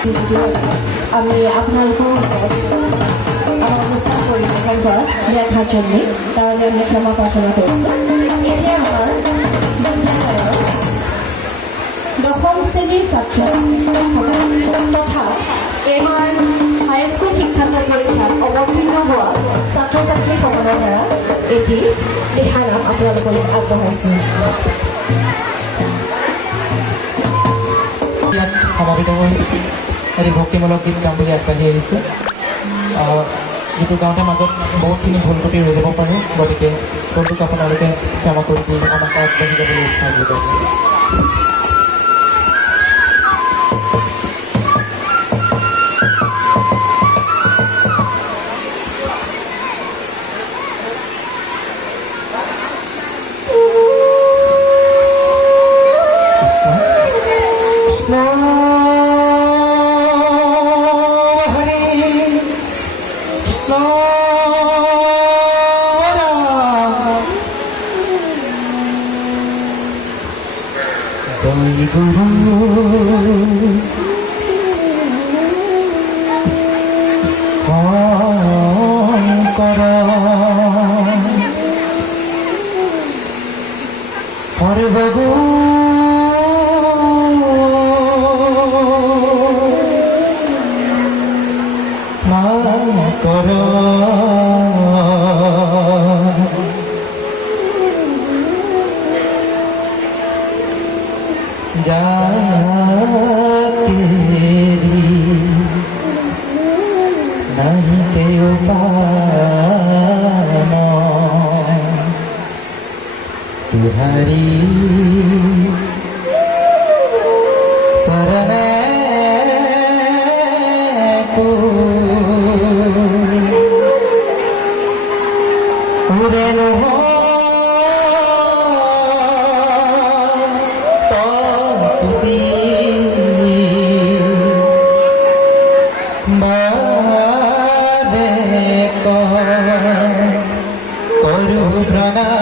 আমি আপোনালোকৰ ওচৰত আমাৰ অনুষ্ঠান পৰিৱেশন কৰা ব্যাঘাত জন্মি তাৰ বাবে আমি ক্ষমা প্ৰাৰ্থনা কৰিছোঁ। এতিয়া আমাৰ বিদ্যালয়ৰ দশম শ্ৰেণীৰ ছাত্ৰ তথা এইবাৰ হাইস্কুল শিক্ষান্ত পৰীক্ষাত অৱতীৰ্ণ হোৱা ছাত্ৰ ছাত্ৰীসকলৰ দ্বাৰা এটি দিহানাম আপোনালোকলৈ আগবঢ়াইছোঁ। ইয়াত সমাপিত হৈ এটি ভক্তিমূলক গীত গাম বুলি আগবাঢ়ি আহিছোঁ। যিটো গাওঁতে মাজত বহুতখিনি ভুল ত্ৰুটি ৰৈ যাব পাৰে, গতিকে ভুলটোক আপোনালোকে ক্ষমা কৰি দি আমাক আগবাঢ়ি যাবলৈ উৎসাহ দিব। জয় গুৰু শঙ্কৰ হৰে বাবু মাকৰ तेरी नहीं के उपानो तुहारी शरण को उरे हो কৰু প্ৰণাম